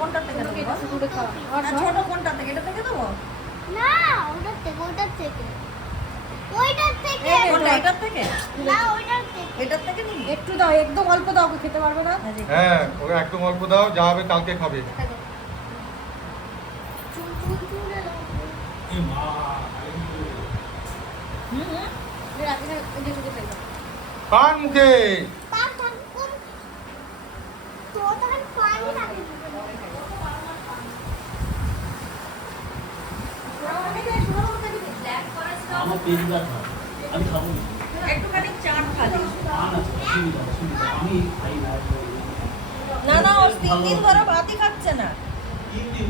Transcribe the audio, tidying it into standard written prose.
কোনটা থেকে দেবো? আর ছোট কোনটা থেকে? এটা থেকে দেবো? না ওটার থেকে ওইটার থেকে কোনটা এটার থেকে? না ওইটার থেকে এটার থেকে নিবি? একটু দাও, একদম অল্প দাও, ওকে খেতে পারবে না। হ্যাঁ ওকে একদম অল্প দাও, যা হবে কালকে খাবে। চুল চুল চুলে দাও কার মুখে? তার কোন তো তখন পানি রাখি আমার পেট ব্যথা, আমি খাবো না। একটুখানি চাট খালি। না না অসুবিধা অসুবিধা, আমি খাই না। না না, ও 3 দিন ধরে ভাতই খাচ্ছে না। 3 দিন